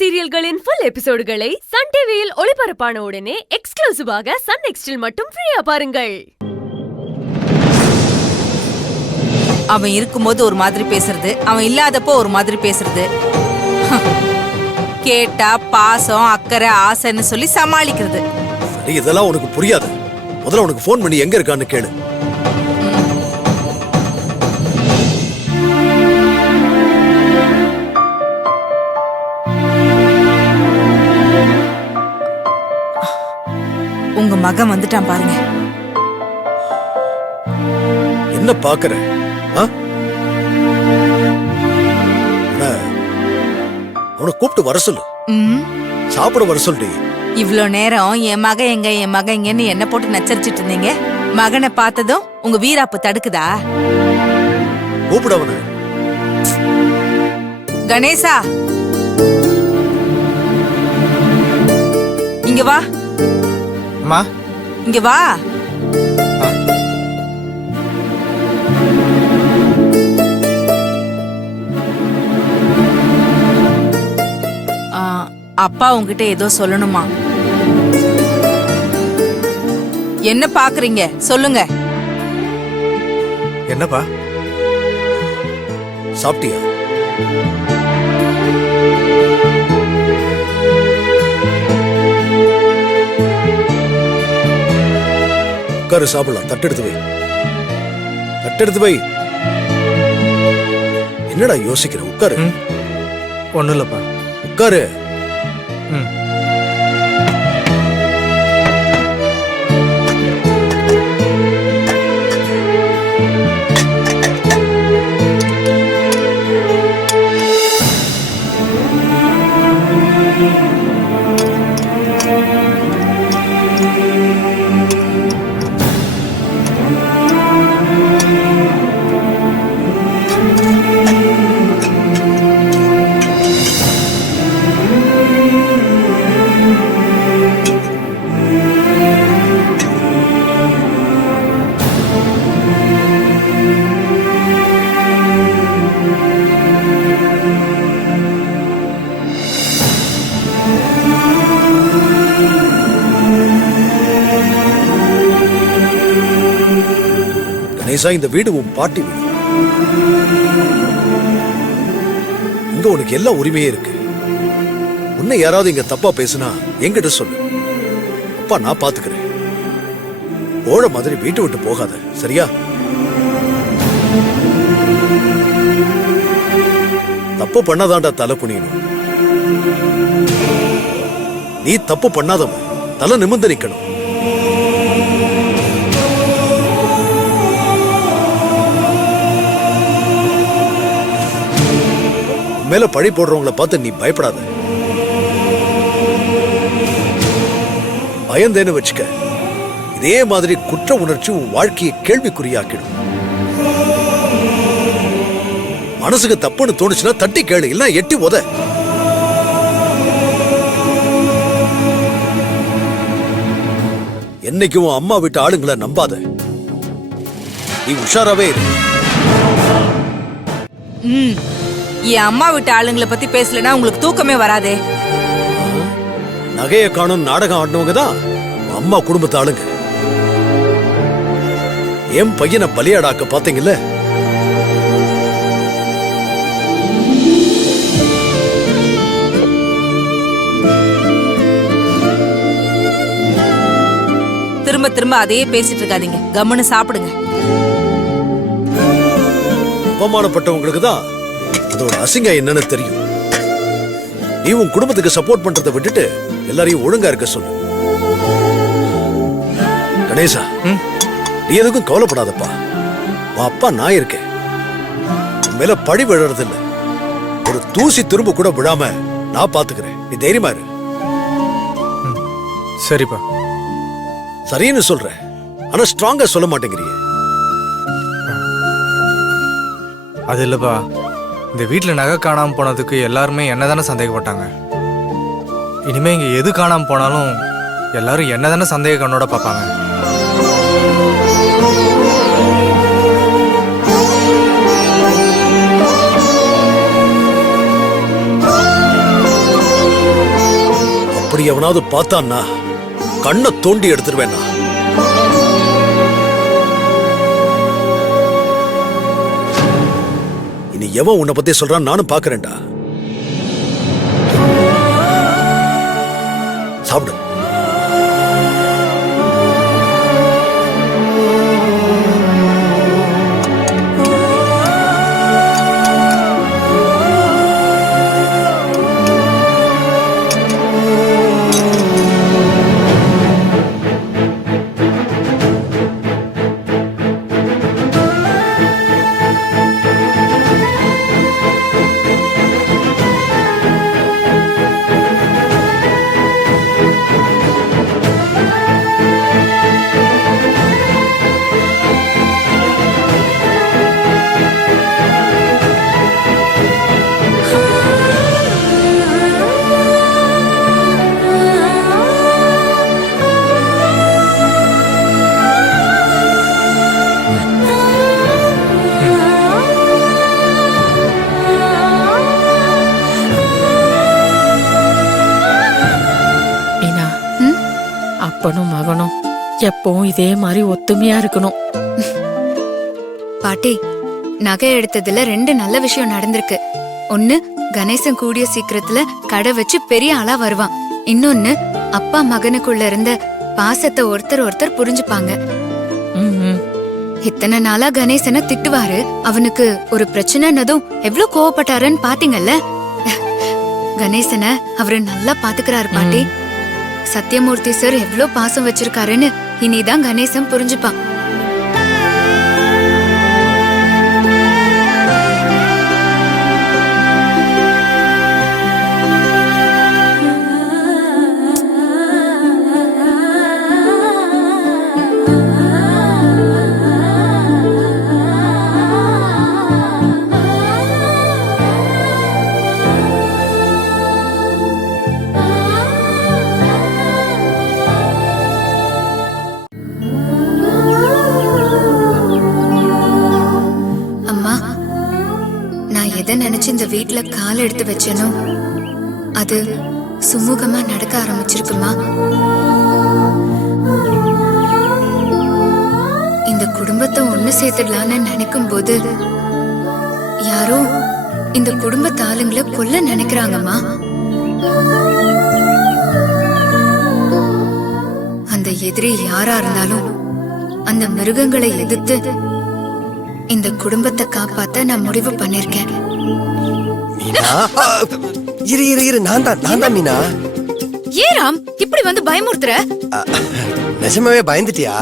சீரியல்களின் full எபிசோடுகளை Sun டிவியில் ஒளிபரப்பான உடனே எக்ஸ்க்ளூசிவாக சன் நெக்ஸ்டில் மட்டும் ஃப்ரீயா பாருங்கள். அவன் இருக்கும்போது ஒரு மாதிரி பேசுறது, அவன் இல்லாதப்போ ஒரு மாதிரி பேசுறது, கேட்டா பாசம் அக்கறை ஆசைன்னு சொல்லி சமாளிக்கிறது. சரி, இதெல்லாம் உனக்கு புரியாது. முதல்ல உனக்கு போன் பண்ணி எங்க இருக்கான்னு கேளு. உங்க மகன் வந்துட்டான் பாருங்க. என்ன பாக்குற? அவனை கூப்பிட்டு வர சொல்லு. சாப்பிட வர சொல்லி. இவ்ளோ நேரம் என் மகன் எங்கன்னு என்ன போட்டு நச்சரிச்சிட்டு இருந்தீங்க. மகனை பார்த்ததும் உங்க வீராப்பு தடுக்குதா? கூப்பிட அவன. கணேசா, இங்க வா. இங்க வா. அப்பா உங்ககிட்ட ஏதோ சொல்லணுமா? என்ன பாக்குறீங்க சொல்லுங்க. என்னப்பா? சாப்பிட்டியா? உட்காரு, சாப்பிடலாம். தட்டெடுத்து வை. தட்டெடுத்து வை. என்னடா யோசிக்கிற? உட்காரு. ஒண்ணும் இல்லப்பா. உட்காரு. இந்த வீடு உன் பாட்டி வீடு. இங்க உனக்கு எல்லா உரிமையே இருக்கு. உன்னை யாராவது இங்க தப்பா பேசுனா என்கிட்ட சொல்லு. அப்பா நான் பாத்துக்கிறேன். ஓட மாதிரி வீட்டை விட்டு போகாத, சரியா? தப்பு பண்ணாதான்டா தலை குனியணும். நீ தப்பு பண்ணாதவன் தலை நிமிர்ந்து நிக்கணும். மேல பழி போடுறவங்களை பார்த்து நீ பயப்படாத. பயந்தேன்னு வச்சுக்க, இதே மாதிரி குற்ற உணர்ச்சி உன் வாழ்க்கையை கேள்விக்குறியாக்கிடும். மனசுக்கு தப்புன்னு தோணுச்சுன்னா தட்டி கேளு, இல்ல எட்டி உத. என்னைக்கும் உன் அம்மா வீட்டு ஆளுங்களை நம்பாத. நீ உஷாராவே இரு. என் அம்மா விட்டு ஆளுங்களை பத்தி பேசலன்னா உங்களுக்கு தூக்கமே வராதே. நகைய காணும் நாடகம் ஆடினவங்க தான் அம்மா குடும்பத்து ஆளுங்க. என் பையனை பலியாடாக்க பாத்தீங்கல்ல? திரும்ப திரும்ப அதையே பேசிட்டு இருக்காதீங்க. கம்முன்னு சாப்பிடுங்க. அவமானப்பட்டவங்களுக்கு தான் அதோட அசிங்கம் என்னன்னு தெரியும். நீ உன் குடும்பத்துக்கு சப்போர்ட் பண்றதை விட்டுட்டு எல்லாரையும் ஒழுங்கா இருக்க சொல்லு. கணேசா, நீ எதுக்கும் கவலைப்படாதப்பா. உன் அப்பா நான் இருக்கேன். மேல பழி விழறது இல்ல. ஒரு தூசி திரும்ப கூட விழாம நான் பாத்துக்கிறேன். நீ தைரியமா இரு. சரிப்பா. சரின்னு சொல்ற, ஆனா ஸ்ட்ராங்கா சொல்ல மாட்டேங்கிறியே. அது இல்லப்பா, இந்த வீட்டில் நகை காணாமல் போனதுக்கு எல்லாருமே என்ன தானே சந்தேகப்பட்டாங்க. இனிமே இங்கே எது காணாமல் போனாலும் எல்லாரும் என்ன தானே சந்தேக கண்ணோட பார்ப்பாங்க. அப்படி எவனாவது பார்த்தான்னா கண்ணை தோண்டி எடுத்துருவேன்னா. இனி எவன் உன்னை பத்தி சொல்றான் நானும் பாக்குறேன்டா. சாப்பிடு. அப்பனும் மகனும் எப்பவும் இதே மாதிரி ஒத்துமையா இருக்கணும். பாட்டி, நகை எடுத்ததுல 2 நல்ல விஷயம் நடந்திருக்கு. ஒண்ணு, கணேசன் கூடிய சீக்கிரத்துல கடை வச்சு பெரிய ஆளா வருவான். இன்னொன்னு, அப்பா மகனுக்குள்ள இருந்த பாசத்தை ஒருத்தர் புரிஞ்சுப்பாங்க. இத்தனை நாளா கணேசனை திட்டுவாரு. அவனுக்கு ஒரு பிரச்சனைனதும் எவ்வளவு கோவப்பட்டாருன்னு பாத்தீங்கல்ல. கணேசனை அவரு நல்லா பாத்துக்கிறாரு பாட்டி. சத்யமூர்த்தி சார் எவ்ளோ பாசம் வச்சிருக்காருன்னு இனிதான் கணேசன் புரிஞ்சுப்பான். நினைச்சு இந்த வீட்டுல கால் எடுத்து வச்சனோ அது சுமூகமா நடக்க ஆரம்பிச்சிருக்குமா. இந்த குடும்பத்தை ஒண்ணு சேர்த்துடலான்னு நினைக்கும் போது யாரோ இந்த குடும்பத்து ஆளுங்களை கொல்ல நினைக்கிறாங்கம்மா. அந்த எதிரி யாரா இருந்தாலும் அந்த மிருகங்களை எதிர்த்து இந்த குடும்பத்தை காப்பாத்த நான் முடிவு பண்ணிருக்கேன். இரு நான் தான் மீனா. ஏன் ராம் இப்படி வந்து பயமுறுத்துற? நிஜமாவே பயந்துட்டியா?